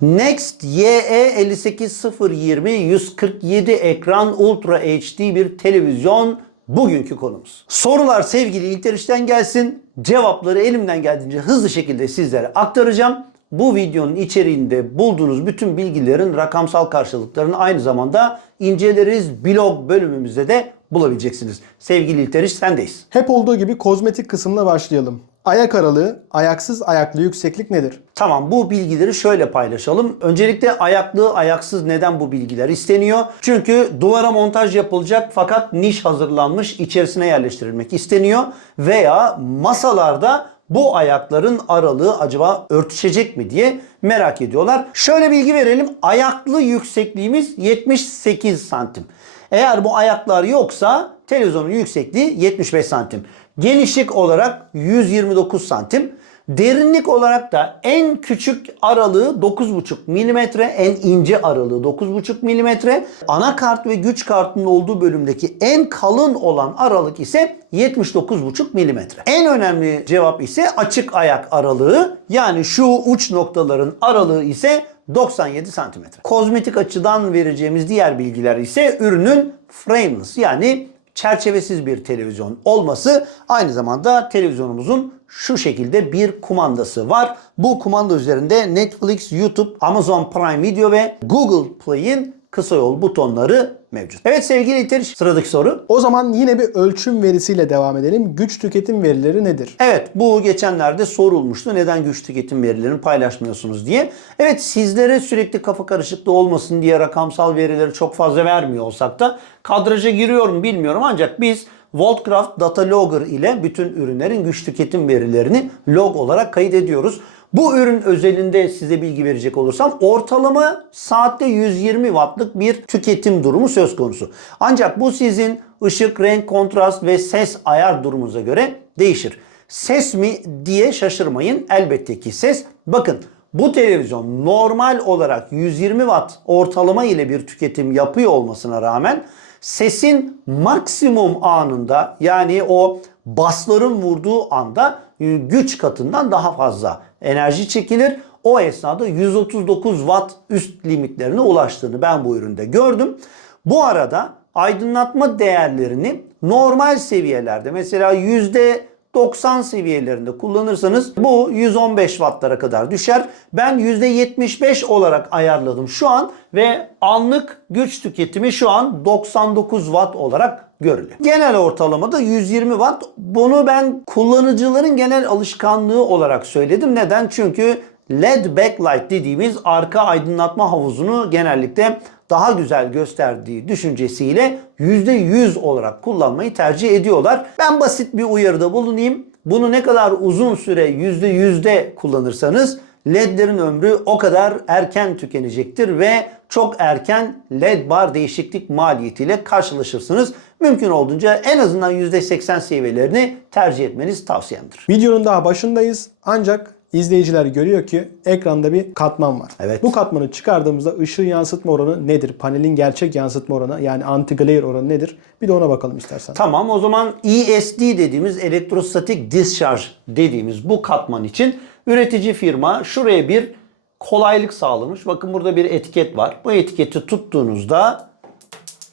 Next YE 58020 147 ekran Ultra HD bir televizyon bugünkü konumuz. Sorular sevgili İlteriş'ten gelsin. Cevapları elimden geldiğince hızlı şekilde sizlere aktaracağım. Bu videonun içeriğinde bulduğunuz bütün bilgilerin rakamsal karşılıklarını aynı zamanda inceleriz. Blog bölümümüzde de bulabileceksiniz. Sevgili İlteriş sendeyiz. Hep olduğu gibi kozmetik kısmına başlayalım. Ayak aralığı, ayaksız ayaklı yükseklik nedir? Tamam bu bilgileri şöyle paylaşalım. Öncelikle ayaklı ayaksız neden bu bilgiler isteniyor? Çünkü duvara montaj yapılacak fakat niş hazırlanmış içerisine yerleştirilmek isteniyor. Veya masalarda bu ayakların aralığı acaba örtüşecek mi diye merak ediyorlar. Şöyle bilgi verelim. Ayaklı yüksekliğimiz 78 santim. Eğer bu ayaklar yoksa televizyonun yüksekliği 75 santim. Genişlik olarak 129 santim. Derinlik olarak da en küçük aralığı 9,5 mm, en ince aralığı 9,5 mm. Anakart ve güç kartının olduğu bölümdeki en kalın olan aralık ise 79,5 mm. En önemli cevap ise açık ayak aralığı. Yani şu uç noktaların aralığı ise 97 cm. Kozmetik açıdan vereceğimiz diğer bilgiler ise ürünün frameless yani çerçevesiz bir televizyon olması aynı zamanda televizyonumuzun şu şekilde bir kumandası var. Bu kumanda üzerinde Netflix, YouTube, Amazon Prime Video ve Google Play'in kısa yol butonları mevcut. Evet sevgili İteriş sıradaki soru. O zaman yine bir ölçüm verisiyle devam edelim. Güç tüketim verileri nedir? Evet bu geçenlerde sorulmuştu. Neden güç tüketim verilerini paylaşmıyorsunuz diye. Evet sizlere sürekli kafa karışıklığı olmasın diye rakamsal verileri çok fazla vermiyor olsak da kadraja giriyor mu bilmiyorum ancak biz Voltcraft Data Logger ile bütün ürünlerin güç tüketim verilerini log olarak kayıt ediyoruz. Bu ürün özelinde size bilgi verecek olursam ortalama saatte 120 wattlık bir tüketim durumu söz konusu. Ancak bu sizin ışık, renk, kontrast ve ses ayar durumunuza göre değişir. Ses mi diye şaşırmayın. Elbette ki ses. Bakın bu televizyon normal olarak 120 watt ortalama ile bir tüketim yapıyor olmasına rağmen sesin maksimum anında yani o basların vurduğu anda güç katından daha fazla enerji çekilir. O esnada 139 watt üst limitlerine ulaştığını ben bu üründe gördüm. Bu arada aydınlatma değerlerini normal seviyelerde mesela yüzde 90 seviyelerinde kullanırsanız bu 115 wattlara kadar düşer. Ben %75 olarak ayarladım şu an ve anlık güç tüketimi şu an 99 watt olarak görülüyor. Genel ortalamada 120 watt. Bunu ben kullanıcıların genel alışkanlığı olarak söyledim. Neden? Çünkü LED backlight dediğimiz arka aydınlatma havuzunu genellikle daha güzel gösterdiği düşüncesiyle %100 olarak kullanmayı tercih ediyorlar. Ben basit bir uyarıda bulunayım. Bunu ne kadar uzun süre %100'de kullanırsanız LED'lerin ömrü o kadar erken tükenecektir ve çok erken LED bar değişiklik maliyetiyle karşılaşırsınız. Mümkün olduğunca en azından %80 seviyelerini tercih etmeniz tavsiyemdir. Videonun daha başındayız ancak izleyiciler görüyor ki ekranda bir katman var. Evet. Bu katmanı çıkardığımızda ışığı yansıtma oranı nedir? Panelin gerçek yansıtma oranı yani anti-glare oranı nedir? Bir de ona bakalım istersen. Tamam o zaman ESD dediğimiz elektrostatik discharge dediğimiz bu katman için üretici firma şuraya bir kolaylık sağlamış. Bakın burada bir etiket var. Bu etiketi tuttuğunuzda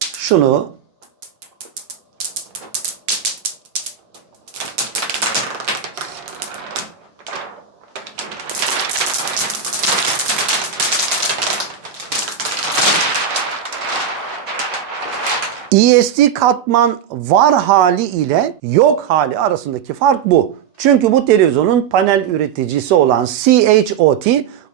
şunu ESD katman var hali ile yok hali arasındaki fark bu. Çünkü bu televizyonun panel üreticisi olan CHOT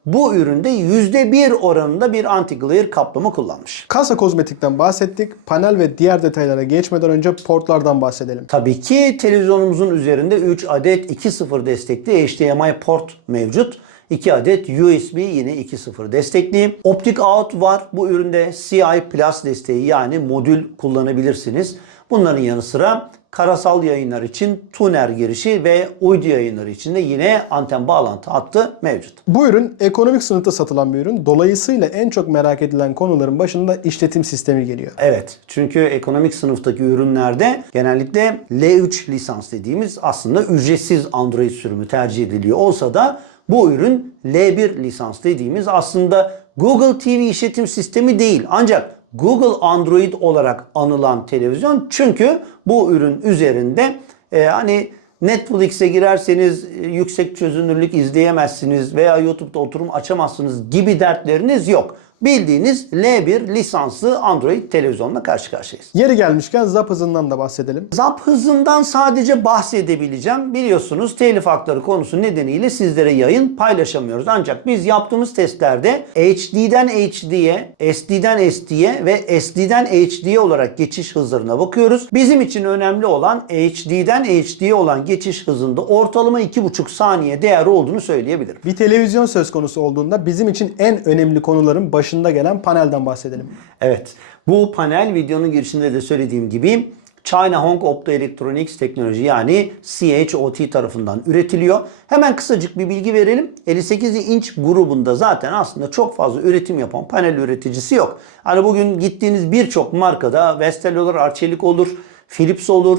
bu üründe %1 oranında bir anti-glare kaplama kullanmış. Kasa kozmetikten bahsettik. Panel ve diğer detaylara geçmeden önce portlardan bahsedelim. Tabii ki televizyonumuzun üzerinde 3 adet 2.0 destekli HDMI port mevcut. 2 adet USB yine 2.0 destekli. Optik out var. Bu üründe CI Plus desteği yani modül kullanabilirsiniz. Bunların yanı sıra karasal yayınlar için tuner girişi ve uydu yayınları için de yine anten bağlantı hattı mevcut. Bu ürün ekonomik sınıfta satılan bir ürün. Dolayısıyla en çok merak edilen konuların başında işletim sistemi geliyor. Evet. Çünkü ekonomik sınıftaki ürünlerde genellikle L3 lisans dediğimiz aslında ücretsiz Android sürümü tercih ediliyor olsa da Bu ürün L1 lisans dediğimiz aslında Google TV işletim sistemi değil. Ancak Google Android olarak anılan televizyon. Çünkü bu ürün üzerinde e, hani Netflix'e girerseniz e, yüksek çözünürlük izleyemezsiniz veya YouTube'da oturum açamazsınız gibi dertleriniz yok. Bildiğiniz L1 lisanslı Android televizyonla karşı karşıyayız. Yeri gelmişken zap hızından da bahsedelim. Zap hızından sadece bahsedebileceğim. Biliyorsunuz telif hakları konusu nedeniyle sizlere yayın paylaşamıyoruz. Ancak biz yaptığımız testlerde HD'den HD'ye, SD'den SD'ye ve SD'den HD'ye olarak geçiş hızlarına bakıyoruz. Bizim için önemli olan HD'den HD'ye olan geçiş hızında ortalama 2,5 saniye değer olduğunu söyleyebilirim. Bir televizyon söz konusu olduğunda bizim için en önemli konuların başında gelen panelden bahsedelim. Evet. Bu panel videonun girişinde de söylediğim gibi China Hong Optoelectronics Teknoloji yani CHOT tarafından üretiliyor. Hemen kısacık bir bilgi verelim. 58 inç grubunda zaten aslında çok fazla üretim yapan panel üreticisi yok. Hani bugün gittiğiniz birçok markada Vestel olur, Arçelik olur, Philips olur,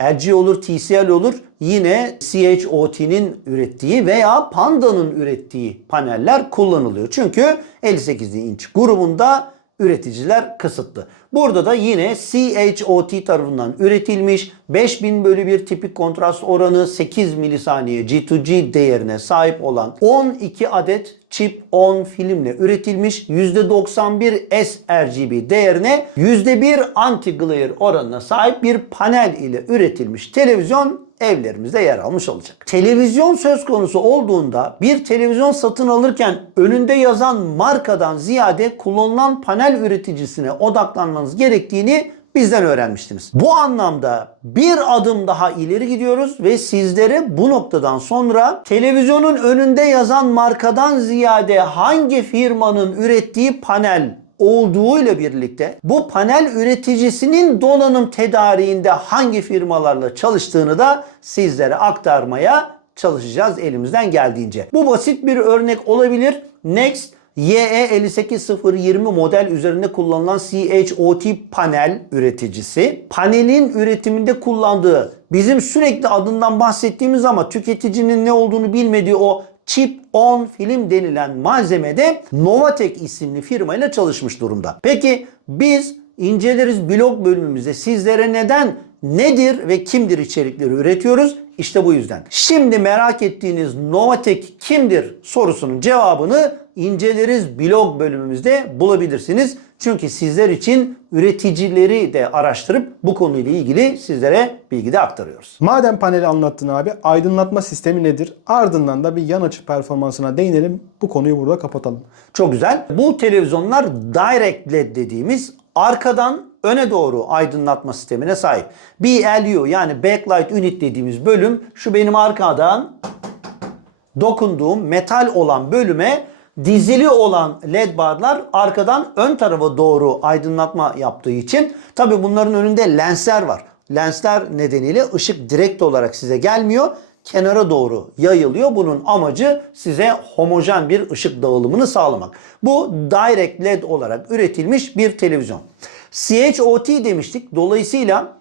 LG olur, TCL olur. Yine CHOT'nin ürettiği veya Panda'nın ürettiği paneller kullanılıyor. Çünkü 58 inç grubunda üreticiler kısıtlı. Burada da yine CHOT tarafından üretilmiş 5000 bölü 1 tipik kontrast oranı 8 milisaniye G2G değerine sahip olan 12 adet chip 10 filmle üretilmiş %91 sRGB değerine %1 anti-glare oranına sahip bir panel ile üretilmiş televizyon evlerimizde yer almış olacak. Televizyon söz konusu olduğunda bir televizyon satın alırken önünde yazan markadan ziyade kullanılan panel üreticisine odaklanmanız gerektiğini bizden öğrenmiştiniz. Bu anlamda bir adım daha ileri gidiyoruz ve sizlere bu noktadan sonra televizyonun önünde yazan markadan ziyade hangi firmanın ürettiği panel olduğuyla birlikte bu panel üreticisinin donanım tedariğinde hangi firmalarla çalıştığını da sizlere aktarmaya çalışacağız elimizden geldiğince. Bu basit bir örnek olabilir. Next YE58020 model üzerinde kullanılan CHOT panel üreticisi. Panelin üretiminde kullandığı bizim sürekli adından bahsettiğimiz ama tüketicinin ne olduğunu bilmediği o chip on film denilen malzemede Novatek isimli firmayla çalışmış durumda. Peki biz inceleriz blog bölümümüzde sizlere neden nedir ve kimdir içerikleri üretiyoruz? İşte bu yüzden. Şimdi merak ettiğiniz Novatek kimdir sorusunun cevabını inceleriz blog bölümümüzde bulabilirsiniz. Çünkü sizler için üreticileri de araştırıp bu konuyla ilgili sizlere bilgi de aktarıyoruz. Madem paneli anlattın abi aydınlatma sistemi nedir? Ardından da bir yan açı performansına değinelim. Bu konuyu burada kapatalım. Çok güzel. Bu televizyonlar Direct LED dediğimiz arkadan öne doğru aydınlatma sistemine sahip. BLU yani Backlight Unit dediğimiz bölüm şu benim arkadan dokunduğum metal olan bölüme dizili olan led barlar arkadan ön tarafa doğru aydınlatma yaptığı için tabi bunların önünde lensler var. Lensler nedeniyle ışık direkt olarak size gelmiyor. Kenara doğru yayılıyor. Bunun amacı size homojen bir ışık dağılımını sağlamak. Bu direct led olarak üretilmiş bir televizyon. CHOT demiştik. Dolayısıyla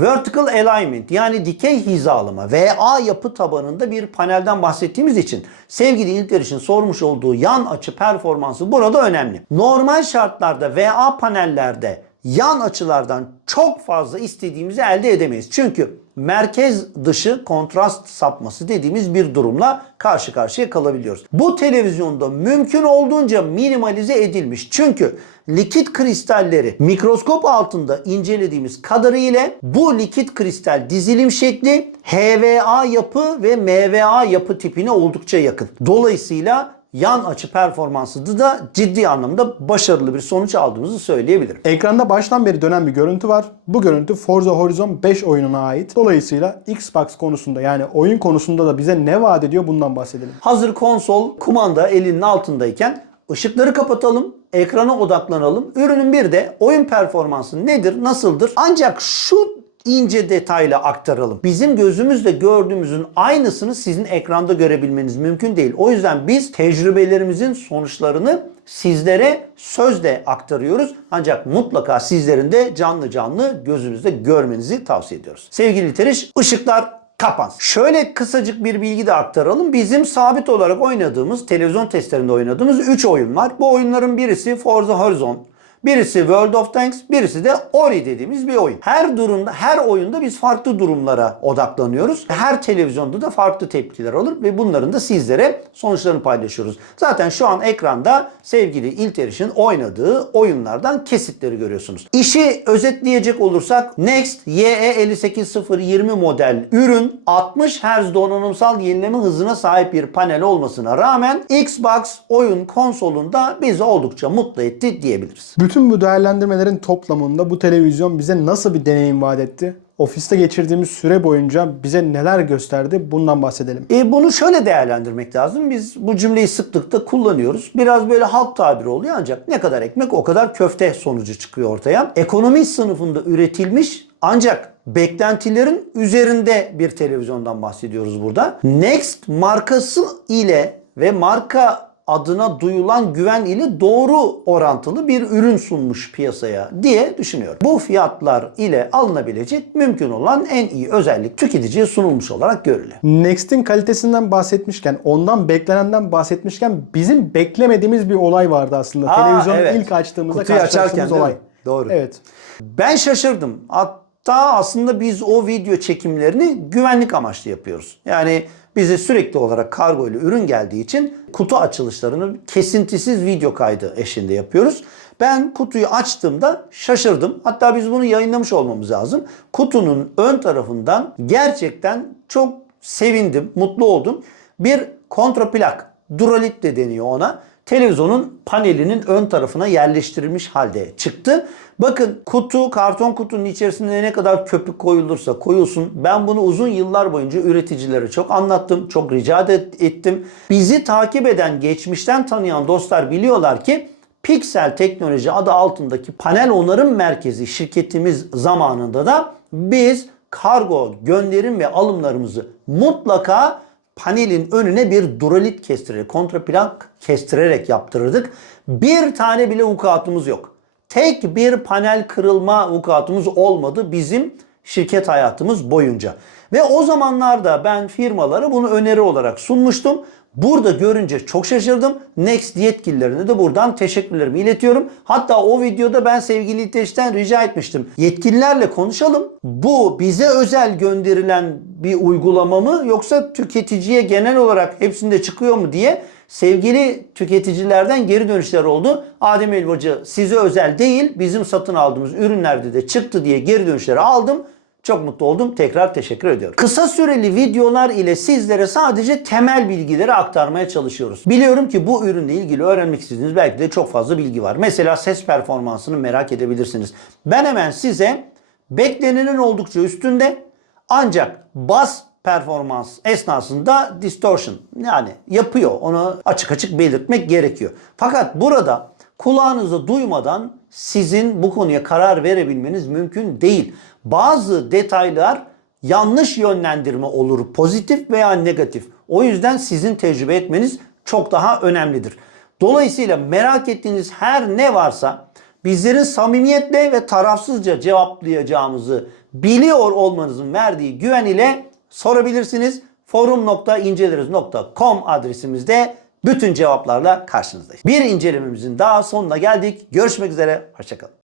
Vertical Alignment yani dikey hizalama VA yapı tabanında bir panelden bahsettiğimiz için sevgili İlteriş'in sormuş olduğu yan açı performansı burada önemli. Normal şartlarda VA panellerde yan açılardan çok fazla istediğimizi elde edemeyiz. Çünkü merkez dışı kontrast sapması dediğimiz bir durumla karşı karşıya kalabiliyoruz. Bu televizyonda mümkün olduğunca minimalize edilmiş. Çünkü likit kristalleri mikroskop altında incelediğimiz kadarıyla bu likit kristal dizilim şekli HVA yapı ve MVA yapı tipine oldukça yakın. Dolayısıyla yan açı performansı da ciddi anlamda başarılı bir sonuç aldığımızı söyleyebilirim. Ekranda baştan beri dönen bir görüntü var. Bu görüntü Forza Horizon 5 oyununa ait. Dolayısıyla Xbox konusunda yani oyun konusunda da bize ne vaat ediyor bundan bahsedelim. Hazır konsol kumanda elinin altındayken ışıkları kapatalım, ekrana odaklanalım. Ürünün bir de oyun performansı nedir, nasıldır? Ancak şu ince detayla aktaralım. Bizim gözümüzle gördüğümüzün aynısını sizin ekranda görebilmeniz mümkün değil. O yüzden biz tecrübelerimizin sonuçlarını sizlere sözle aktarıyoruz. Ancak mutlaka sizlerin de canlı canlı gözünüzde görmenizi tavsiye ediyoruz. Sevgili Teriş, ışıklar kapansın. Şöyle kısacık bir bilgi de aktaralım. Bizim sabit olarak oynadığımız, televizyon testlerinde oynadığımız 3 oyun var. Bu oyunların birisi Forza Horizon, Birisi World of Tanks, birisi de Ori dediğimiz bir oyun. Her durumda, her oyunda biz farklı durumlara odaklanıyoruz. Her televizyonda da farklı tepkiler olur ve bunların da sizlere sonuçlarını paylaşıyoruz. Zaten şu an ekranda sevgili İlteriş'in oynadığı oyunlardan kesitleri görüyorsunuz. İşi özetleyecek olursak Next YE58020 model ürün 60 Hz donanımsal yenileme hızına sahip bir panel olmasına rağmen Xbox oyun konsolunda bizi oldukça mutlu etti diyebiliriz. Bütün bu değerlendirmelerin toplamında bu televizyon bize nasıl bir deneyim vaat etti? Ofiste geçirdiğimiz süre boyunca bize neler gösterdi? Bundan bahsedelim. E, bunu şöyle değerlendirmek lazım. Biz bu cümleyi sıklıkla kullanıyoruz. Biraz böyle halk tabiri oluyor ancak ne kadar ekmek o kadar köfte sonucu çıkıyor ortaya. Ekonomi sınıfında üretilmiş ancak beklentilerin üzerinde bir televizyondan bahsediyoruz burada. Next markası ile ve marka adına duyulan güven ile doğru orantılı bir ürün sunmuş piyasaya diye düşünüyorum. Bu fiyatlar ile alınabilecek mümkün olan en iyi özellik tüketiciye sunulmuş olarak görülüyor. Next'in kalitesinden bahsetmişken, ondan beklenenden bahsetmişken bizim beklemediğimiz bir olay vardı aslında. Aa, Televizyonu evet. ilk açtığımızda Kutuyu karşılaştığımız açarken olay. Doğru. Evet. Ben şaşırdım. Hatta aslında biz o video çekimlerini güvenlik amaçlı yapıyoruz. Yani bize sürekli olarak kargo ile ürün geldiği için kutu açılışlarını kesintisiz video kaydı eşliğinde yapıyoruz. Ben kutuyu açtığımda şaşırdım. Hatta biz bunu yayınlamış olmamız lazım. Kutunun ön tarafından gerçekten çok sevindim, mutlu oldum. Bir kontraplak, duralit de deniyor ona televizyonun panelinin ön tarafına yerleştirilmiş halde çıktı. Bakın kutu, karton kutunun içerisinde ne kadar köpük koyulursa koyulsun. Ben bunu uzun yıllar boyunca üreticilere çok anlattım, çok rica ettim. Bizi takip eden, geçmişten tanıyan dostlar biliyorlar ki Pixel Teknoloji adı altındaki panel onarım merkezi şirketimiz zamanında da biz kargo, gönderim ve alımlarımızı mutlaka panelin önüne bir duralit kestirerek, kontraplak kestirerek yaptırırdık. Bir tane bile vukuatımız yok. Tek bir panel kırılma vukuatımız olmadı bizim şirket hayatımız boyunca. Ve o zamanlarda ben firmalara bunu öneri olarak sunmuştum. Burada görünce çok şaşırdım. Next yetkililerine de buradan teşekkürlerimi iletiyorum. Hatta o videoda ben sevgili İteş'ten rica etmiştim. Yetkililerle konuşalım. Bu bize özel gönderilen bir uygulama mı yoksa tüketiciye genel olarak hepsinde çıkıyor mu diye sevgili tüketicilerden geri dönüşler oldu. Adem Elbacı size özel değil bizim satın aldığımız ürünlerde de çıktı diye geri dönüşleri aldım. Çok mutlu oldum. Tekrar teşekkür ediyorum. Kısa süreli videolar ile sizlere sadece temel bilgileri aktarmaya çalışıyoruz. Biliyorum ki bu ürünle ilgili öğrenmek istediğiniz belki de çok fazla bilgi var. Mesela ses performansını merak edebilirsiniz. Ben hemen size beklenenin oldukça üstünde ancak bas performans esnasında distortion yani yapıyor. Onu açık açık belirtmek gerekiyor. Fakat burada kulağınızı duymadan sizin bu konuya karar verebilmeniz mümkün değil. Bazı detaylar yanlış yönlendirme olur pozitif veya negatif. O yüzden sizin tecrübe etmeniz çok daha önemlidir. Dolayısıyla merak ettiğiniz her ne varsa bizlerin samimiyetle ve tarafsızca cevaplayacağımızı biliyor olmanızın verdiği güven ile sorabilirsiniz. forum.inceleriz.com adresimizde bütün cevaplarla karşınızdayız. Bir incelememizin daha sonuna geldik. Görüşmek üzere. Hoşçakalın.